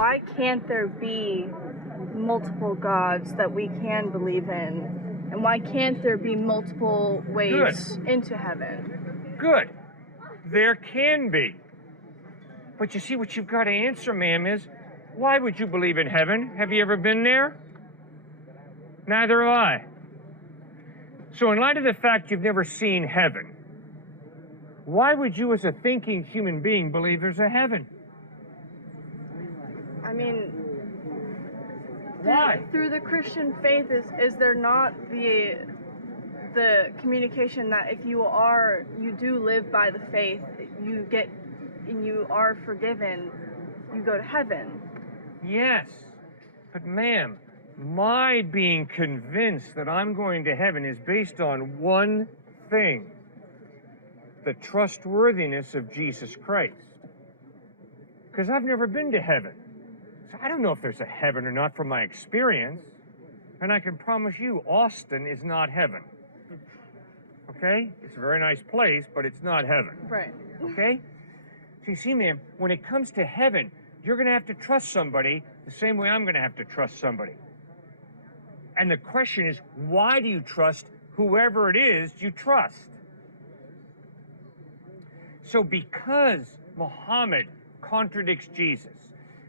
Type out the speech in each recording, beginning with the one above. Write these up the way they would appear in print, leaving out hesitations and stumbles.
why can't there be multiple gods that we can believe in? And why can't there be multiple ways into heaven? Good. There can be. But you see, what you've got to answer, ma'am, is why would you believe in heaven? Have you ever been there? Neither have I. So in light of the fact you've never seen heaven, why would you as a thinking human being believe there's a heaven? I mean, why? Through the Christian faith, is there not the communication that if you do live by the faith, you get and you are forgiven, you go to heaven? Yes, but ma'am, my being convinced that I'm going to heaven is based on one thing: the trustworthiness of Jesus Christ. Because I've never been to heaven. So I don't know if there's a heaven or not from my experience. And I can promise you, Austin is not heaven. Okay? It's a very nice place, but it's not heaven. Right. Okay? So you see, ma'am, when it comes to heaven, you're going to have to trust somebody the same way I'm going to have to trust somebody. And the question is, why do you trust whoever it is you trust? So because Muhammad contradicts Jesus,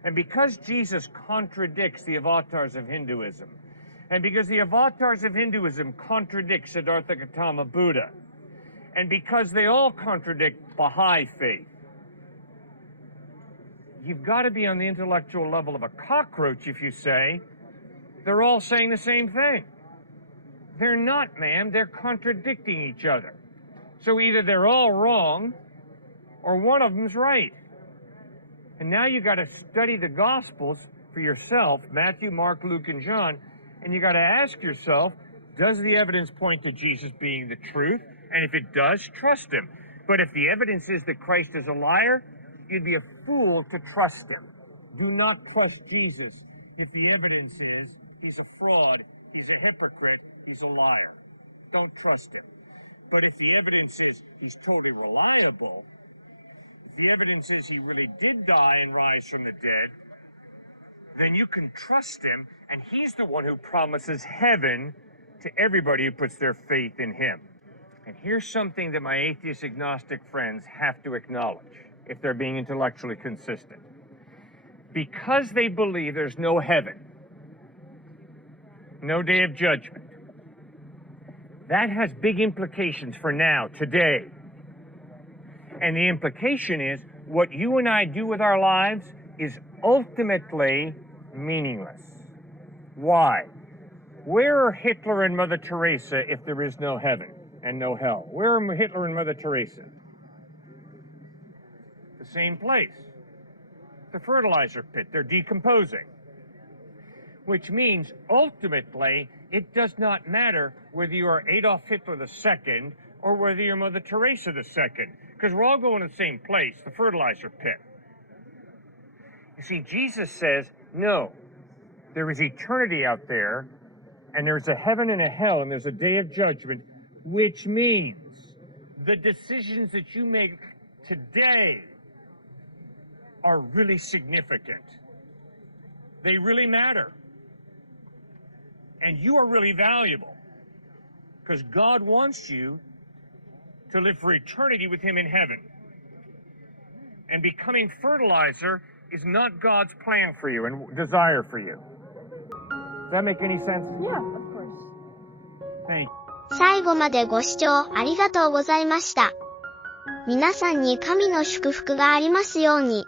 and because Jesus contradicts the avatars of Hinduism, and because the avatars of Hinduism contradict Siddhartha Gautama Buddha, and because they all contradict Baha'i faith, you've got to be on the intellectual level of a cockroach if you say they're all saying the same thing. They're not, ma'am. They're contradicting each other. So either they're all wrong or one of them's right. And now you got to study the Gospels for yourself, Matthew, Mark, Luke, and John, and you got to ask yourself, does the evidence point to Jesus being the truth? And if it does, trust him. But if the evidence is that Christ is a liar, you'd be a fool to trust him. Do not trust Jesus if the evidence is he's a fraud, he's a hypocrite, he's a liar. Don't trust him. But if the evidence is he's totally reliable, if the evidence is he really did die and rise from the dead, then you can trust him, and he's the one who promises heaven to everybody who puts their faith in him. And here's something that my atheist agnostic friends have to acknowledge if they're being intellectually consistent. Because they believe there's no heaven, no day of judgment, that has big implications for now, today. And the implication is what you and I do with our lives is ultimately meaningless. Why? Where are Hitler and Mother Teresa if there is no heaven and no hell? Where are Hitler and Mother Teresa? The same place. The fertilizer pit. They're decomposing. Which means, ultimately, it does not matter whether you are Adolf Hitler II or whether you're Mother Teresa II, because we're all going to the same place, the fertilizer pit. You see, Jesus says, no, there is eternity out there, and there's a heaven and a hell, and there's a day of judgment, which means the decisions that you make today are really significant. They really matter. And you are really valuable, because God wants you to live for eternity with him in heaven. And becoming fertilizer is not God's plan for you and desire for you. Does that make any sense? Yeah, of course. Thank you. 最後までご視聴ありがとうございました。皆さんに神の祝福がありますように。